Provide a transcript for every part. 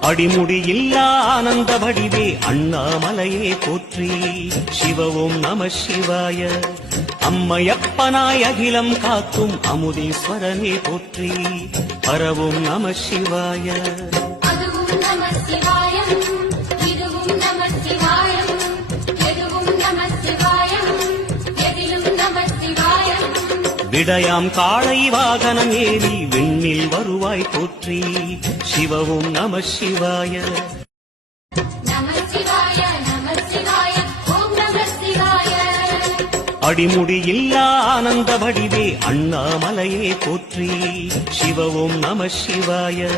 அடிமுடியில்லா ஆனந்த வடிவே அண்ணாமலையே போற்றி. சிவ ஓம் நம சிவாய. அம்மையப்பனாய் அகிலம் காக்கும் அமுதீஸ்வரனே போற்றி. பரவும் நம சிவாய. விடயாம் காளை வாகனம் ஏறி விண்ணில் வருவாய் போற்றி. சிவவும் நம சிவாய. அடிமுடியில்லா ஆனந்த வடிவே அண்ணாமலையே போற்றி. சிவ ஓம் நம சிவாய.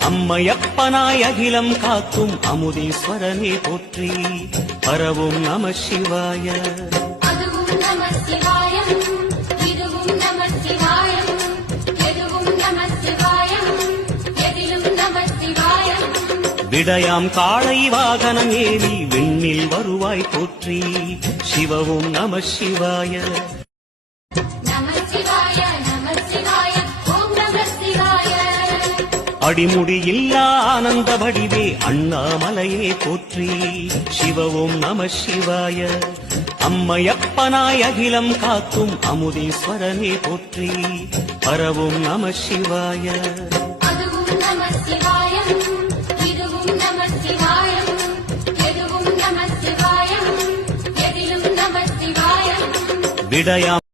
அம்மையப்பனாய் அகிலம் காக்கும் அமுதீஸ்வரனே போற்றி. பரவும் நம சிவாய. விடயாம் காளை வாகனம் ஏறி விண்ணில் வருவாய் போற்றி. சிவவும் நம சிவாய. அடிமுடியில்லா ஆனந்த வடிவே அண்ணாமலையே போற்றி. சிவ ஓம் நம சிவாய. அம்மையப்பனாய் அகிலம் காக்கும் அமுதீஸ்வரனே போற்றி. பரவும் நம சிவாய. விடயாம்